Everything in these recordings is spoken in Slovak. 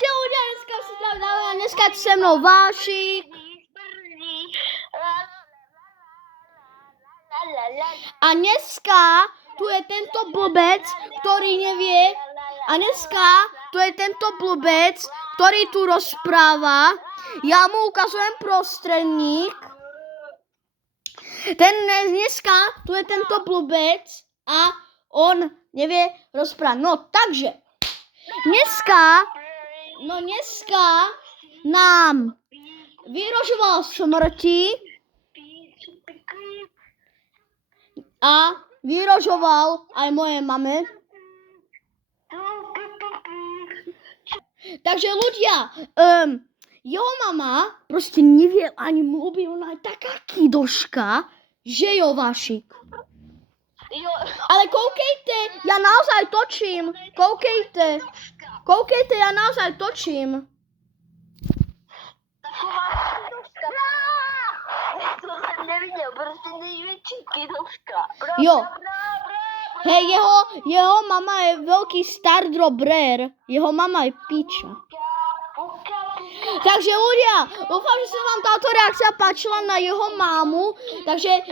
Čaute ľudia, dneska si dávam a dneska se mnou Vášik. A dneska tu je tento blbec, ktorý nevie. A dneska tu je tento blbec, ktorý tu rozpráva. Ja mu ukazujem prostredník. Dneska tu je tento blbec a on nevie rozprávať. No takže, dneska nám vyhrožoval smrti a vyhrožoval aj mojej mame. Takže ľudia, jeho mama proste nevie ani mluviť, ona je taká kidoška, že jo, Vašik. Ale koukejte, ja naozaj točím. Koukejte, ja naozaj točím. Taková kidoška. To jsem neviděl, prostě největší kidoška. Jo. Hej, jeho mama je veľký stardrobrer. Jeho mama je piča. Takže ľudia, dúfam, že sa vám táto reakcia páčila na jeho mámu,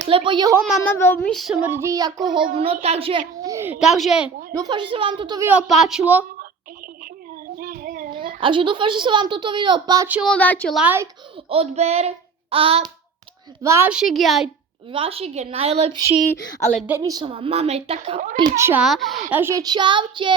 lebo jeho mama veľmi smrdí ako hovno, takže dúfam, že sa vám toto video páčilo. Takže dúfam, že sa vám toto video páčilo, dajte like, odber a Vášik je najlepší, ale Denisova mama je taká piča, takže čaute.